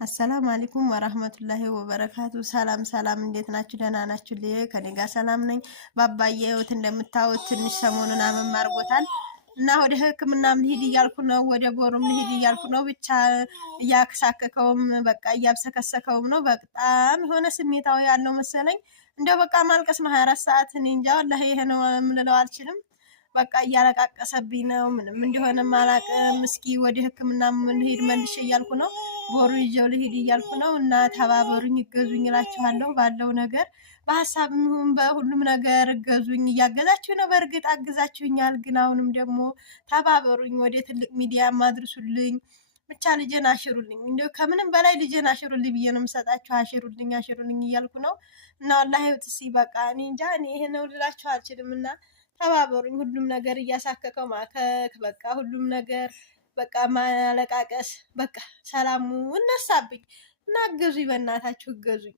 አሰላሙ አለይኩም ወራህመቱላሂ ወበረካቱ። ሰላም ሰላም፣ እንዴት ናችሁ? ደህና ናችሁ? ከኔ ጋር ሰላም ነኝ። ባባዬውት እንደምታዩት ትንሽ ሰሞኑን አመም አድርጎታል እና ወደ ሕክምናም ልሂድ እያልኩ ነው፣ ወደ ቦሩም ልሂድ እያልኩ ነው። ብቻ እያከሳከከውም በቃ እያብሰከሰከውም ነው። በጣም የሆነ ስሜታዊ ያለው መሰለኝ። እንደው በቃ ማልቀስ ነው 24 ሰዓት። እኔ እንጃ ወላሂ ይሄ ነው የምልለው አልችልም። በቃ እያለቃቀሰብኝ ነው። ምንም እንደሆነ ማላቅም። እስኪ ወደ ህክምና ልሄድ መልሼ እያልኩ ነው። ቦሩ ይዤው ልሄድ እያልኩ ነው። እና ተባበሩኝ፣ እገዙኝ እላችኋለሁ። ባለው ነገር በሀሳብም ይሁን በሁሉም ነገር እገዙኝ። እያገዛችሁ ነው። በእርግጥ አግዛችሁኛል፣ ግን አሁንም ደግሞ ተባበሩኝ፣ ወደ ትልቅ ሚዲያ አድርሱልኝ። ብቻ ልጄን አሽሩልኝ። እንዲሁ ከምንም በላይ ልጄን አሽሩልኝ ብዬ ነው የምሰጣችሁ። አሽሩልኝ አሽሩልኝ እያልኩ ነው። እና ወላሂ ትሲ በቃ እኔ እንጃ፣ እኔ ይሄ ነው ልላችሁ አልችልም። እና ተባበሩኝ። ሁሉም ነገር እያሳከከው ማከክ፣ በቃ ሁሉም ነገር በቃ ማለቃቀስ፣ በቃ ሰላሙ እነሳብኝ እና እገዙኝ፣ በእናታችሁ እገዙኝ።